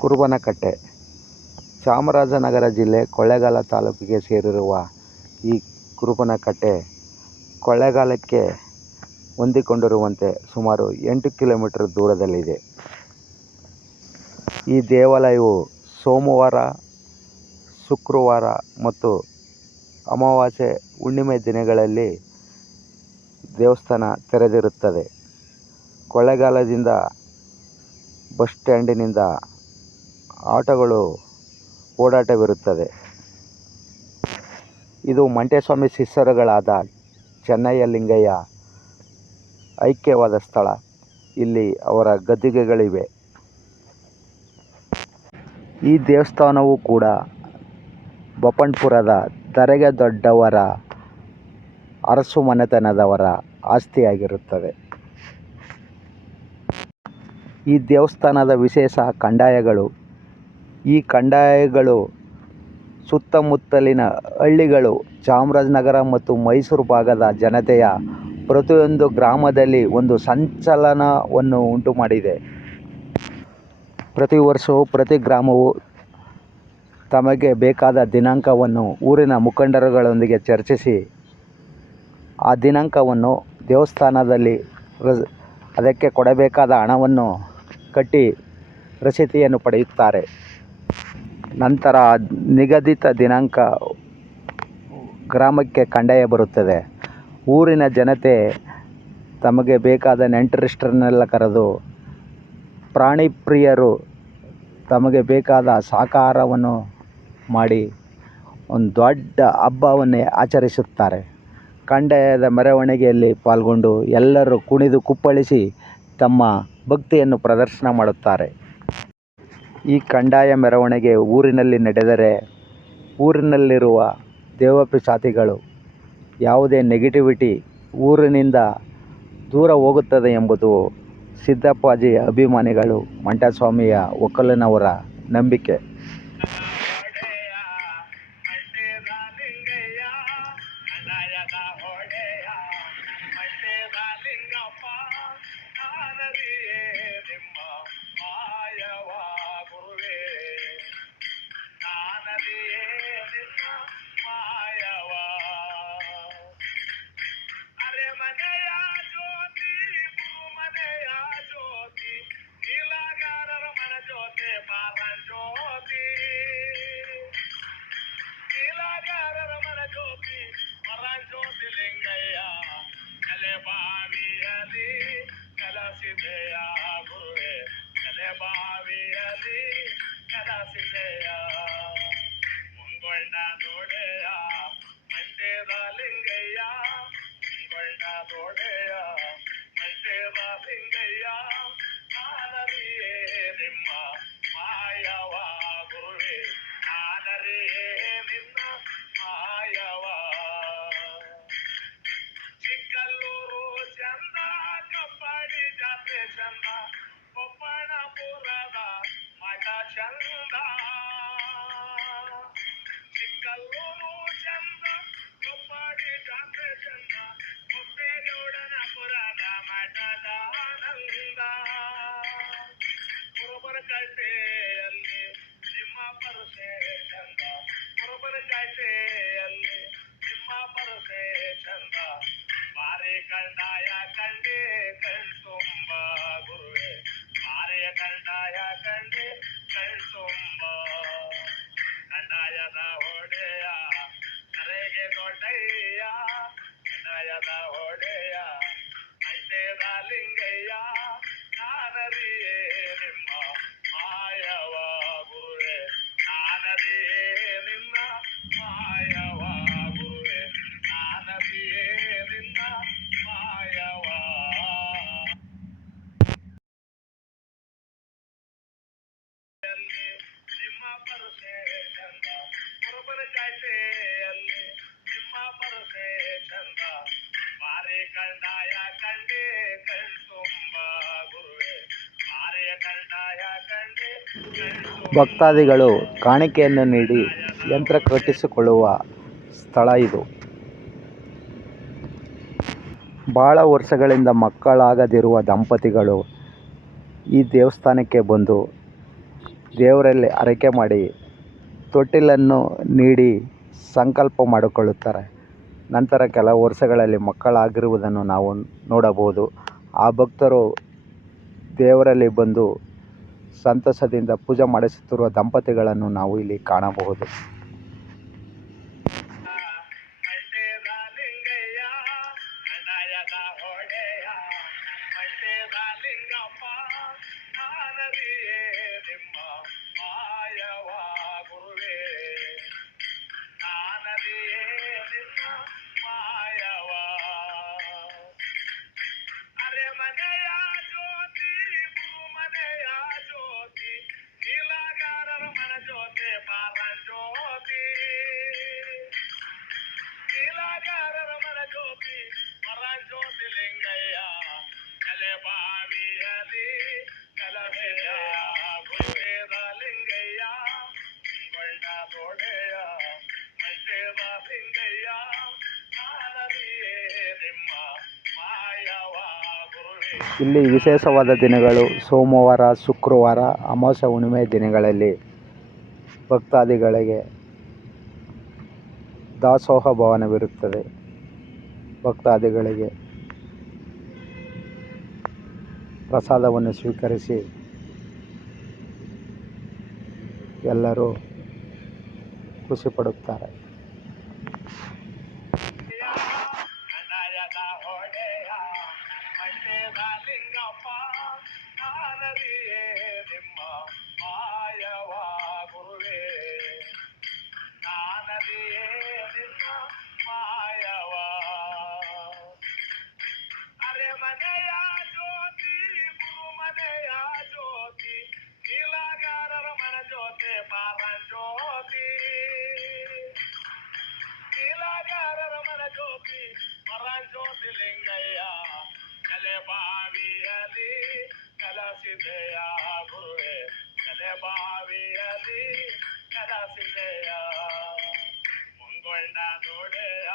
ಕುರುಬನಕಟ್ಟೆ ಚಾಮರಾಜನಗರ ಜಿಲ್ಲೆ ಕೊಳ್ಳೇಗಾಲ ತಾಲೂಕಿಗೆ ಸೇರಿರುವ ಈ ಕುರುಬನಕಟ್ಟೆ ಕೊಳ್ಳೇಗಾಲಕ್ಕೆ ಹೊಂದಿಕೊಂಡಿರುವಂತೆ ಸುಮಾರು 8 ಕಿಲೋಮೀಟರ್ ದೂರದಲ್ಲಿದೆ. ಈ ದೇವಾಲಯವು ಸೋಮವಾರ, ಶುಕ್ರವಾರ ಮತ್ತು ಅಮಾವಾಸ್ಯೆ, ಹುಣ್ಣಿಮೆ ದಿನಗಳಲ್ಲಿ ದೇವಸ್ಥಾನ ತೆರೆದಿರುತ್ತದೆ. ಕೊಳ್ಳೇಗಾಲದಿಂದ ಬಸ್ ಸ್ಟ್ಯಾಂಡಿನಿಂದ ಆಟೋಗಳು ಓಡಾಟವಿರುತ್ತದೆ. ಇದು ಮಂಟೇಸ್ವಾಮಿ ಶಿಷ್ಯರುಗಳಾದ ಚೆನ್ನಯ್ಯ ಲಿಂಗಯ್ಯ ಐಕ್ಯವಾದ ಸ್ಥಳ. ಇಲ್ಲಿ ಅವರ ಗದ್ದುಗೆಗಳಿವೆ. ಈ ದೇವಸ್ಥಾನವೂ ಕೂಡ ಬಪ್ಪನ್ಪುರದ ತರೆಗೆ ದೊಡ್ಡವರ ಅರಸು ಮನೆತನದವರ ಆಸ್ತಿಯಾಗಿರುತ್ತದೆ. ಈ ದೇವಸ್ಥಾನದ ವಿಶೇಷ ಕಂದಾಯಗಳು. ಈ ಕಂದಾಯಗಳು ಸುತ್ತಮುತ್ತಲಿನ ಹಳ್ಳಿಗಳು, ಚಾಮರಾಜನಗರ ಮತ್ತು ಮೈಸೂರು ಭಾಗದ ಜನತೆಯ ಪ್ರತಿಯೊಂದು ಗ್ರಾಮದಲ್ಲಿ ಒಂದು ಸಂಚಲನವನ್ನು ಉಂಟುಮಾಡಿದೆ. ಪ್ರತಿ ವರ್ಷವೂ ಪ್ರತಿ ಗ್ರಾಮವು ತಮಗೆ ಬೇಕಾದ ದಿನಾಂಕವನ್ನು ಊರಿನ ಮುಖಂಡರುಗಳೊಂದಿಗೆ ಚರ್ಚಿಸಿ ಆ ದಿನಾಂಕವನ್ನು ದೇವಸ್ಥಾನದಲ್ಲಿ ಅದಕ್ಕೆ ಕೊಡಬೇಕಾದ ಹಣವನ್ನು ಕಟ್ಟಿ ರಸೀತಿಯನ್ನು ಪಡೆಯುತ್ತಾರೆ. ನಂತರ ನಿಗದಿತ ದಿನಾಂಕ ಗ್ರಾಮಕ್ಕೆ ಕಂದಾಯ ಬರುತ್ತದೆ. ಊರಿನ ಜನತೆ ತಮಗೆ ಬೇಕಾದ ನೆಂಟರಿಷ್ಟರನ್ನೆಲ್ಲ ಕರೆದು, ಪ್ರಾಣಿ ಪ್ರಿಯರು ತಮಗೆ ಬೇಕಾದ ಶಾಕಾಹಾರವನ್ನು ಮಾಡಿ ಒಂದು ದೊಡ್ಡ ಹಬ್ಬವನ್ನೇ ಆಚರಿಸುತ್ತಾರೆ. ಕಂದಾಯದ ಮೆರವಣಿಗೆಯಲ್ಲಿ ಪಾಲ್ಗೊಂಡು ಎಲ್ಲರೂ ಕುಣಿದು ಕುಪ್ಪಳಿಸಿ ತಮ್ಮ ಭಕ್ತಿಯನ್ನು ಪ್ರದರ್ಶನ ಮಾಡುತ್ತಾರೆ. ಈ ಕಂದಾಯ ಮೆರವಣಿಗೆ ಊರಿನಲ್ಲಿ ನಡೆದರೆ ಊರಿನಲ್ಲಿರುವ ದೆವ್ವಪಿಶಾಚಿಗಳು, ಯಾವುದೇ ನೆಗೆಟಿವಿಟಿ ಊರಿನಿಂದ ದೂರ ಹೋಗುತ್ತದೆ ಎಂಬುದು ಸಿದ್ದಪ್ಪಾಜಿ ಅಭಿಮಾನಿಗಳು, ಮಂಟೇಸ್ವಾಮಿಯ ಒಕ್ಕಲಿನವರ ನಂಬಿಕೆ. ಭಕ್ತಾದಿಗಳು ಕಾಣಿಕೆಯನ್ನು ನೀಡಿ ಯಂತ್ರ ಕಟ್ಟಿಸಿಕೊಳ್ಳುವ ಸ್ಥಳ ಇದು. ಬಹಳ ವರ್ಷಗಳಿಂದ ಮಕ್ಕಳಾಗದಿರುವ ದಂಪತಿಗಳು ಈ ದೇವಸ್ಥಾನಕ್ಕೆ ಬಂದು ದೇವರಲ್ಲಿ ಹರಕೆ ಮಾಡಿ ತೊಟ್ಟಿಲನ್ನು ನೀಡಿ ಸಂಕಲ್ಪ ಮಾಡಿಕೊಳ್ಳುತ್ತಾರೆ. ನಂತರ ಕೆಲವು ವರ್ಷಗಳಲ್ಲಿ ಮಕ್ಕಳಾಗಿರುವುದನ್ನು ನಾವು ನೋಡಬಹುದು. ಆ ಭಕ್ತರು ದೇವರಲ್ಲಿ ಬಂದು ಸಂತಸದಿಂದ ಪೂಜೆ ಮಾಡಿಸುತ್ತಿರುವ ದಂಪತಿಗಳನ್ನು ನಾವು ಇಲ್ಲಿ ಕಾಣಬಹುದು. ಇಲ್ಲಿ ವಿಶೇಷವಾದ ದಿನಗಳು ಸೋಮವಾರ, ಶುಕ್ರವಾರ, ಅಮಾವಾಸ್ಯೆ, ಹುಣ್ಣಿಮೆ ದಿನಗಳಲ್ಲಿ ಭಕ್ತಾದಿಗಳಿಗೆ ದಾಸೋಹ ಭವನವಿರುತ್ತದೆ. ಭಕ್ತಾದಿಗಳಿಗೆ ಪ್ರಸಾದವನ್ನು ಸ್ವೀಕರಿಸಿ ಎಲ್ಲರೂ ಖುಷಿಪಡುತ್ತಾರೆ. ಮುಂಗೊಂಡ ನೋಡೆಯ